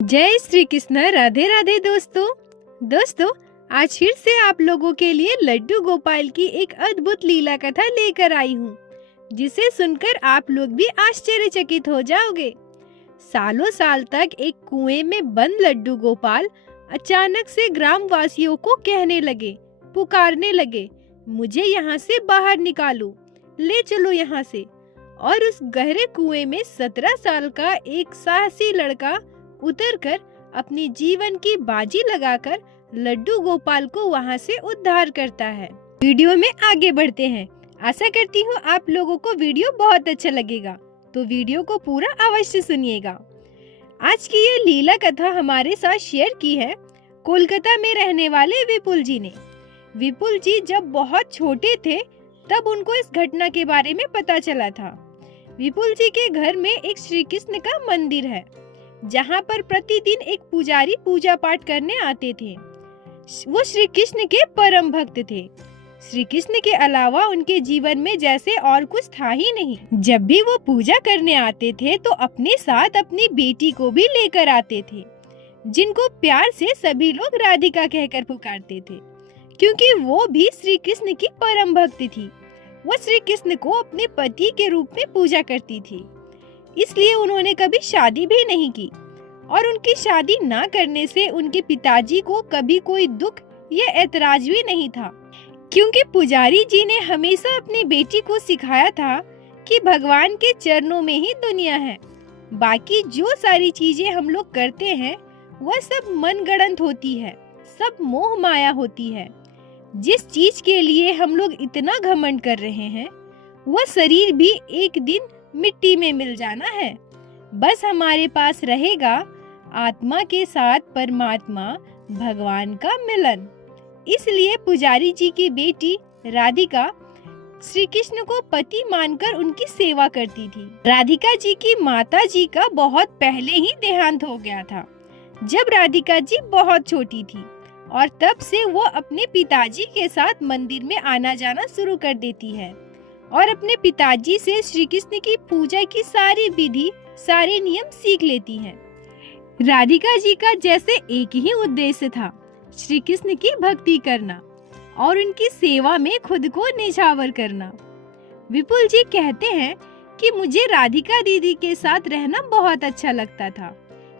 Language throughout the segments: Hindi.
जय श्री कृष्ण। राधे राधे दोस्तों, आज फिर से आप लोगों के लिए लड्डू गोपाल की एक अद्भुत लीला कथा लेकर आई हूँ, जिसे सुनकर आप लोग भी आश्चर्यचकित हो जाओगे। सालों साल तक एक कुएं में बंद लड्डू गोपाल अचानक से ग्राम वासियों को कहने लगे, पुकारने लगे, मुझे यहाँ से बाहर निकालो, ले चलो यहाँ से। और उस गहरे कुएं में 17 साल का एक साहसी लड़का उतरकर अपनी जीवन की बाजी लगाकर लड्डू गोपाल को वहां से उद्धार करता है। वीडियो में आगे बढ़ते हैं। आशा करती हूँ आप लोगों को वीडियो बहुत अच्छा लगेगा, तो वीडियो को पूरा अवश्य सुनिएगा। आज की ये लीला कथा हमारे साथ शेयर की है कोलकाता में रहने वाले विपुल जी ने। विपुल जी जब बहुत छोटे थे तब उनको इस घटना के बारे में पता चला था। विपुल जी के घर में एक श्री कृष्ण का मंदिर है, जहाँ पर प्रतिदिन एक पुजारी पूजा पाठ करने आते थे। वो श्री कृष्ण के परम भक्त थे। श्री कृष्ण के अलावा उनके जीवन में जैसे और कुछ था ही नहीं। जब भी वो पूजा करने आते थे तो अपने साथ अपनी बेटी को भी लेकर आते थे, जिनको प्यार से सभी लोग राधिका कहकर पुकारते थे, क्योंकि वो भी श्री कृष्ण की परम भक्त थी। वो श्री कृष्ण को अपने पति के रूप में पूजा करती थी, इसलिए उन्होंने कभी शादी भी नहीं की। और उनकी शादी ना करने से उनके पिताजी को कभी कोई दुख या ऐतराज भी नहीं था, क्योंकि पुजारी जी ने हमेशा अपनी बेटी को सिखाया था कि भगवान के चरणों में ही दुनिया है। बाकी जो सारी चीजें हम लोग करते हैं वह सब मनगढ़ंत होती है, सब मोह माया होती है। जिस चीज के लिए हम लोग इतना घमंड कर रहे हैं वह शरीर भी एक दिन मिट्टी में मिल जाना है। बस हमारे पास रहेगा आत्मा के साथ परमात्मा भगवान का मिलन। इसलिए पुजारी जी की बेटी राधिका श्री कृष्ण को पति मानकर उनकी सेवा करती थी। राधिका जी की माता जी का बहुत पहले ही देहांत हो गया था, जब राधिका जी बहुत छोटी थी, और तब से वो अपने पिताजी के साथ मंदिर में आना जाना शुरू कर देती है और अपने पिताजी से श्री कृष्ण की पूजा की सारी विधि, सारे नियम सीख लेती हैं। राधिका जी का जैसे एक ही उद्देश्य था, श्री कृष्ण की भक्ति करना और उनकी सेवा में खुद को निछावर करना। विपुल जी कहते हैं कि मुझे राधिका दीदी के साथ रहना बहुत अच्छा लगता था,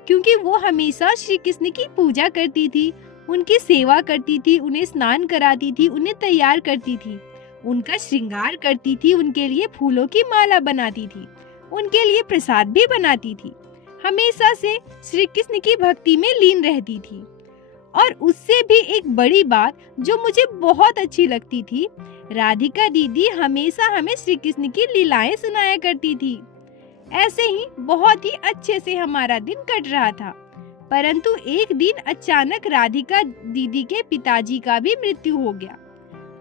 क्योंकि वो हमेशा श्री कृष्ण की पूजा करती थी, उनकी सेवा करती थी, उन्हें स्नान कराती थी, उन्हें तैयार करती थी, उनका श्रृंगार करती थी, उनके लिए फूलों की माला बनाती थी, उनके लिए प्रसाद भी बनाती थी, हमेशा से श्री कृष्ण की भक्ति में लीन रहती थी। और उससे भी एक बड़ी बात जो मुझे बहुत अच्छी लगती थी, राधिका दीदी हमेशा हमें श्री कृष्ण की लीलाएं सुनाया करती थी। ऐसे ही बहुत ही अच्छे से हमारा दिन कट रहा था, परंतु एक दिन अचानक राधिका दीदी के पिताजी का भी मृत्यु हो गया।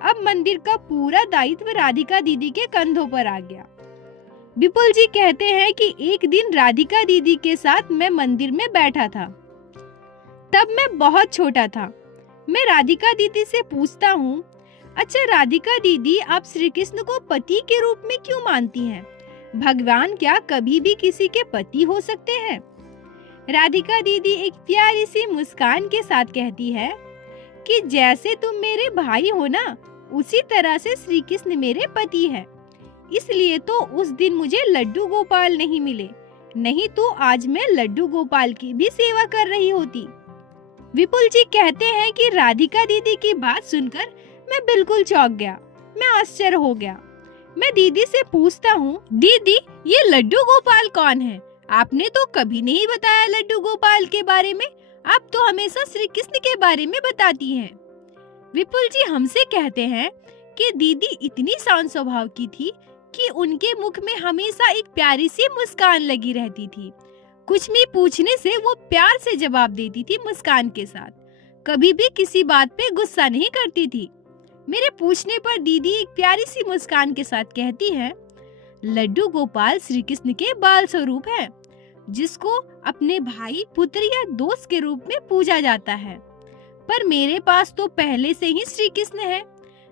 अब मंदिर का पूरा दायित्व राधिका दीदी के कंधों पर आ गया। विपुल जी कहते हैं कि एक दिन राधिका दीदी के साथ मैं मंदिर में बैठा था। तब मैं बहुत छोटा था। मैं राधिका दीदी से पूछता हूँ, अच्छा राधिका दीदी, आप श्री कृष्ण को पति के रूप में क्यों मानती हैं? भगवान क्या कभी भी किसी के पति हो सकते हैं? राधिका दीदी एक प्यारी सी मुस्कान के साथ कहती है कि जैसे तुम मेरे भाई हो ना, उसी तरह से श्री कृष्ण मेरे पति है। इसलिए तो उस दिन मुझे लड्डू गोपाल नहीं मिले, नहीं तो आज मैं लड्डू गोपाल की भी सेवा कर रही होती। विपुल जी कहते हैं कि राधिका दीदी की बात सुनकर मैं बिल्कुल चौंक गया, मैं आश्चर्य हो गया। मैं दीदी से पूछता हूँ, दीदी ये लड्डू गोपाल कौन है? आपने तो कभी नहीं बताया लड्डू गोपाल के बारे में, आप तो हमेशा श्री कृष्ण के बारे में बताती हैं। विपुल जी हमसे कहते हैं कि दीदी इतनी शांत स्वभाव की थी कि उनके मुख में हमेशा एक प्यारी सी मुस्कान लगी रहती थी। कुछ भी पूछने से वो प्यार से जवाब देती थी मुस्कान के साथ, कभी भी किसी बात पे गुस्सा नहीं करती थी। मेरे पूछने पर दीदी एक प्यारी सी मुस्कान के साथ कहती है, लड्डू गोपाल श्री कृष्ण के बाल स्वरूप है, जिसको अपने भाई, पुत्र या दोस्त के रूप में पूजा जाता है। पर मेरे पास तो पहले से ही श्री कृष्ण है,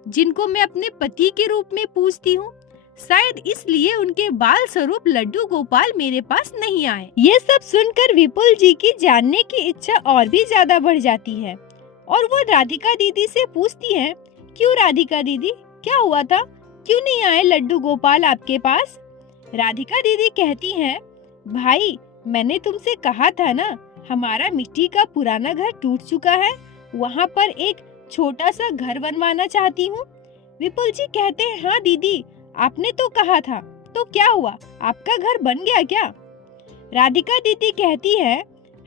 जिनको मैं अपने पति के रूप में पूजती हूँ। शायद इसलिए उनके बाल स्वरूप लड्डू गोपाल मेरे पास नहीं आए। ये सब सुनकर विपुल जी की जानने की इच्छा और भी ज्यादा बढ़ जाती है और वो राधिका दीदी से पूछती है, क्यों राधिका दीदी, क्या हुआ था, क्यों नहीं आए लड्डू गोपाल आपके पास? राधिका दीदी कहती हैं, भाई मैंने तुमसे कहा था ना, हमारा मिट्टी का पुराना घर टूट चुका है, वहाँ पर एक छोटा सा घर बनवाना चाहती हूँ। विपुल जी कहते हैं, हाँ दीदी आपने तो कहा था, तो क्या हुआ, आपका घर बन गया क्या? राधिका दीदी कहती है,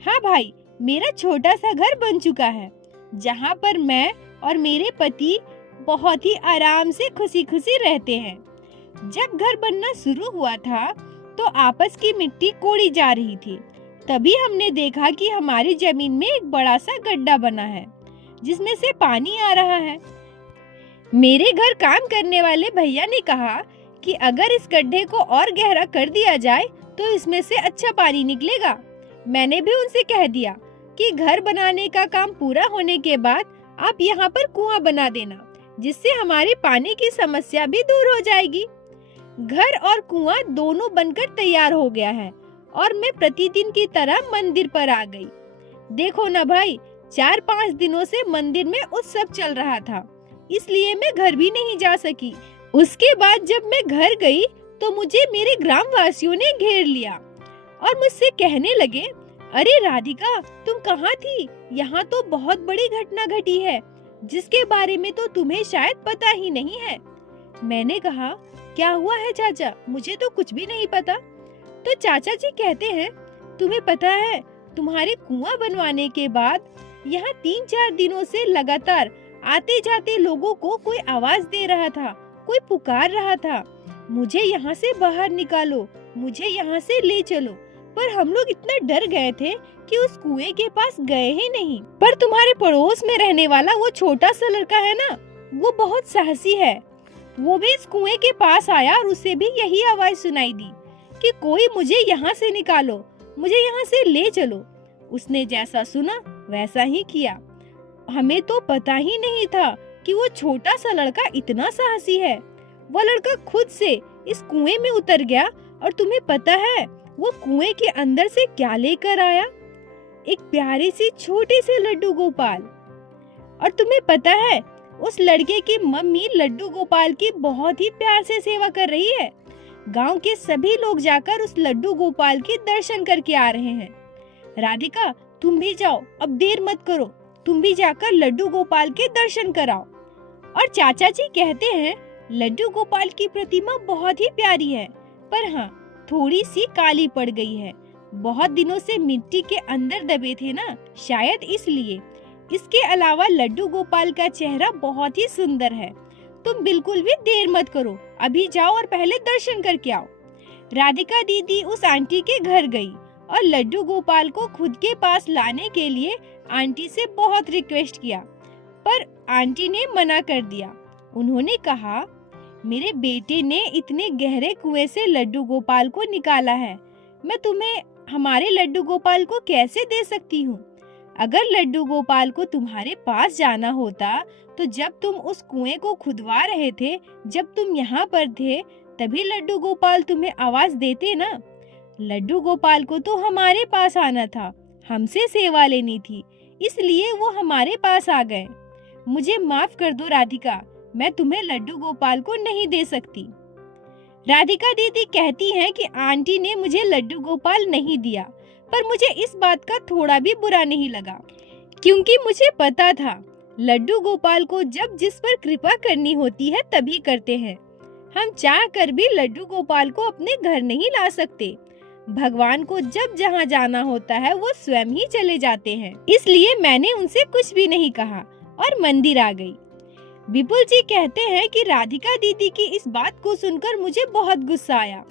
हाँ भाई मेरा छोटा सा घर बन चुका है, जहाँ पर मैं और मेरे पति बहुत ही आराम से खुशी खुशी रहते हैं। जब घर बनना शुरू हुआ था तो आपस की मिट्टी कोड़ी जा रही थी, तभी हमने देखा कि हमारी जमीन में एक बड़ा सा गड्ढा बना है जिसमें से पानी आ रहा है। मेरे घर काम करने वाले भैया ने कहा कि अगर इस गड्ढे को और गहरा कर दिया जाए तो इसमें से अच्छा पानी निकलेगा। मैंने भी उनसे कह दिया कि घर बनाने का काम पूरा होने के बाद आप यहाँ पर कुआं बना देना, जिससे हमारी पानी की समस्या भी दूर हो जाएगी। घर और कुआं दोनों बनकर तैयार हो गया है और मैं प्रतिदिन की तरह मंदिर पर आ गई। देखो ना भाई, 4-5 दिनों से मंदिर में उत्सव चल रहा था, इसलिए मैं घर भी नहीं जा सकी। उसके बाद जब मैं घर गई तो मुझे मेरे ग्रामवासियों ने घेर लिया और मुझसे कहने लगे, अरे राधिका तुम कहाँ थी? यहाँ तो बहुत बड़ी घटना घटी है जिसके बारे में तो तुम्हें शायद पता ही नहीं है। मैंने कहा, क्या हुआ है चाचा, मुझे तो कुछ भी नहीं पता। तो चाचा जी कहते हैं, तुम्हें पता है तुम्हारे कुआं बनवाने के बाद यहाँ 3-4 दिनों से लगातार आते जाते लोगों को कोई आवाज दे रहा था, कोई पुकार रहा था, मुझे यहाँ से बाहर निकालो, मुझे यहाँ से ले चलो। पर हम लोग इतना डर गए थे कि उस कुएं के पास गए ही नहीं। पर तुम्हारे पड़ोस में रहने वाला वो छोटा सा लड़का है ना, वो बहुत साहसी है, वो भी इस कुएं के पास आया और उसे भी यही आवाज सुनाई दी कि कोई मुझे यहाँ से निकालो, मुझे यहाँ से ले चलो। उसने जैसा सुना वैसा ही किया। हमें तो पता ही नहीं था कि वो छोटा सा लड़का इतना साहसी है। वो लड़का खुद से इस कुएं में उतर गया और तुम्हें पता है वो कुएं के अंदर से क्या लेकर आया? एक प्यारी सी छोटी सी लड्डू गोपाल। और तुम्हें पता है उस लड़के की मम्मी लड्डू गोपाल की बहुत ही प्यार से सेवा कर रही है। गांव के सभी लोग जाकर उस लड्डू गोपाल के दर्शन करके आ रहे हैं। राधिका तुम भी जाओ, अब देर मत करो, तुम भी जाकर लड्डू गोपाल के दर्शन कराओ। और चाचा जी कहते हैं, लड्डू गोपाल की प्रतिमा बहुत ही प्यारी है, पर हाँ थोड़ी सी काली पड़ गई है, बहुत दिनों से मिट्टी के अंदर दबे थे ना, शायद इसलिए। इसके अलावा लड्डू गोपाल का चेहरा बहुत ही सुंदर है। तुम बिल्कुल भी देर मत करो, अभी जाओ और पहले दर्शन करके आओ। राधिका दीदी उस आंटी के घर गई और लड्डू गोपाल को खुद के पास लाने के लिए आंटी से बहुत रिक्वेस्ट किया, पर आंटी ने मना कर दिया। उन्होंने कहा, मेरे बेटे ने इतने गहरे कुएं से लड्डू गोपाल को निकाला है, मैं तुम्हें हमारे लड्डू गोपाल को कैसे दे सकती हूँ? अगर लड्डू गोपाल को तुम्हारे पास जाना होता तो जब तुम उस कुएं को खुदवा रहे थे, जब तुम यहाँ पर थे, तभी लड्डू गोपाल तुम्हें आवाज देते ना। लड्डू गोपाल को तो हमारे पास आना था, हमसे सेवा लेनी थी, इसलिए वो हमारे पास आ गए। मुझे माफ कर दो राधिका, मैं तुम्हें लड्डू गोपाल को नहीं दे सकती। राधिका दीदी कहती हैं कि आंटी ने मुझे लड्डू गोपाल नहीं दिया, पर मुझे इस बात का थोड़ा भी बुरा नहीं लगा, क्योंकि मुझे पता था लड्डू गोपाल को जब जिस पर कृपा करनी होती है तभी करते हैं। हम चाह कर भी लड्डू गोपाल को अपने घर नहीं ला सकते। भगवान को जब जहाँ जाना होता है वो स्वयं ही चले जाते हैं। इसलिए मैंने उनसे कुछ भी नहीं कहा और मंदिर आ गई। विपुल जी कहते हैं कि राधिका दीदी की इस बात को सुनकर मुझे बहुत गुस्सा आया,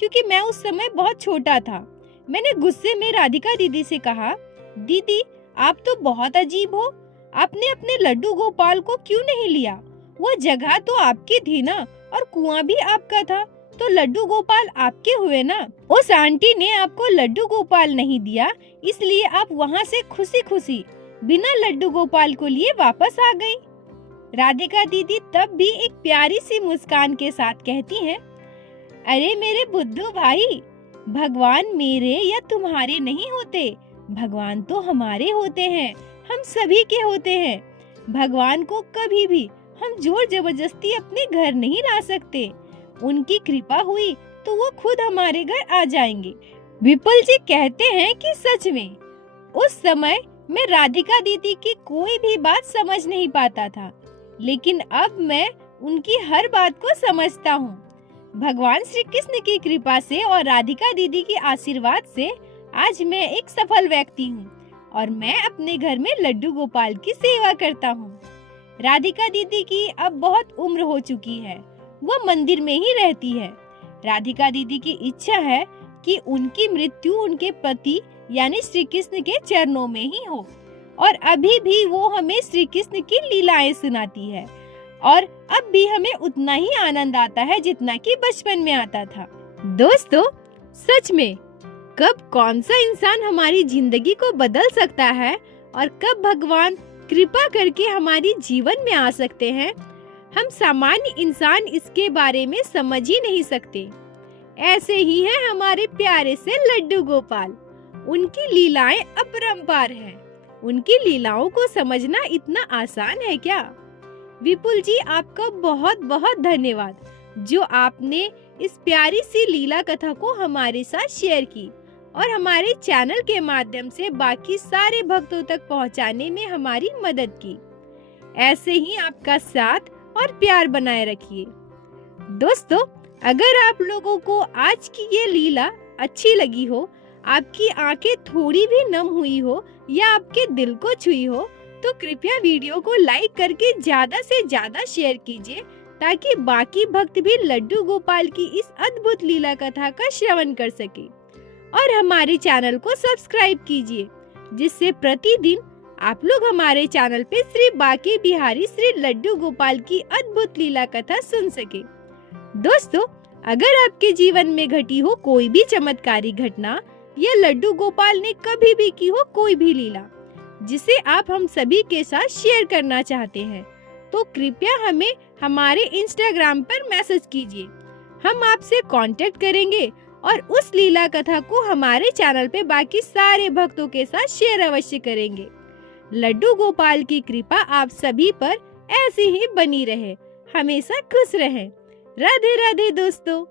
क्योंकि मैं उस समय बहुत छोटा था। मैंने गुस्से में राधिका दीदी से कहा, दीदी आप तो बहुत अजीब हो, आपने अपने लड्डू गोपाल को क्यों नहीं लिया? वो जगह तो आपकी थी ना, और कुआं भी आपका था, तो लड्डू गोपाल आपके हुए ना। उस आंटी ने आपको लड्डू गोपाल नहीं दिया, इसलिए आप वहाँ से खुशी खुशी बिना लड्डू गोपाल को लिए वापस आ गई। राधिका दीदी तब भी एक प्यारी सी मुस्कान के साथ कहती हैं, अरे मेरे बुद्धू भाई, भगवान मेरे या तुम्हारे नहीं होते, भगवान तो हमारे होते हैं, हम सभी के होते हैं। भगवान को कभी भी हम जोर जबरदस्ती अपने घर नहीं ला सकते। उनकी कृपा हुई तो वो खुद हमारे घर आ जाएंगे। विपुल जी कहते हैं कि सच में उस समय मैं राधिका दीदी की कोई भी बात समझ नहीं पाता था, लेकिन अब मैं उनकी हर बात को समझता हूँ। भगवान श्री कृष्ण की कृपा से और राधिका दीदी के आशीर्वाद से आज मैं एक सफल व्यक्ति हूँ और मैं अपने घर में लड्डू गोपाल की सेवा करता हूँ। राधिका दीदी की अब बहुत उम्र हो चुकी है, वो मंदिर में ही रहती है। राधिका दीदी की इच्छा है कि उनकी मृत्यु उनके पति यानी श्री कृष्ण के चरणों में ही हो और अभी भी वो हमें श्री कृष्ण की लीलाएं सुनाती है और अब भी हमें उतना ही आनंद आता है जितना कि बचपन में आता था। दोस्तों, सच में कब कौन सा इंसान हमारी जिंदगी को बदल सकता है और कब भगवान कृपा करके हमारी जीवन में आ सकते हैं, हम सामान्य इंसान इसके बारे में समझ ही नहीं सकते। ऐसे ही है हमारे प्यारे से लड्डू गोपाल। उनकी लीलाएं अपरंपार हैं। उनकी लीलाओं को समझना इतना आसान है क्या? विपुल जी, आपका बहुत बहुत धन्यवाद जो आपने इस प्यारी सी लीला कथा को हमारे साथ शेयर की और हमारे चैनल के माध्यम से बाकी सारे भक्तों तक पहुंचाने में हमारी मदद की। ऐसे ही आपका साथ और प्यार बनाए रखिए। दोस्तों, अगर आप लोगों को आज की ये लीला अच्छी लगी हो, आपकी आंखें थोड़ी भी नम हुई हो या आपके दिल को छुई हो, तो कृपया वीडियो को लाइक करके ज्यादा से ज्यादा शेयर कीजिए ताकि बाकी भक्त भी लड्डू गोपाल की इस अद्भुत लीला कथा का श्रवण कर सके। और हमारे चैनल को सब्सक्राइब कीजिए जिससे प्रतिदिन आप लोग हमारे चैनल पे श्री बांके बिहारी श्री लड्डू गोपाल की अद्भुत लीला कथा सुन सके। दोस्तों, अगर आपके जीवन में घटी हो कोई भी चमत्कारी घटना या लड्डू गोपाल ने कभी भी की हो कोई भी लीला जिसे आप हम सभी के साथ शेयर करना चाहते हैं, तो कृपया हमें हमारे इंस्टाग्राम पर मैसेज कीजिए। हम आपसे कांटेक्ट करेंगे और उस लीला कथा को हमारे चैनल पे बाकी सारे भक्तों के साथ शेयर अवश्य करेंगे। लड्डू गोपाल की कृपा आप सभी पर ऐसी ही बनी रहे, हमेशा खुश रहें। राधे राधे दोस्तों।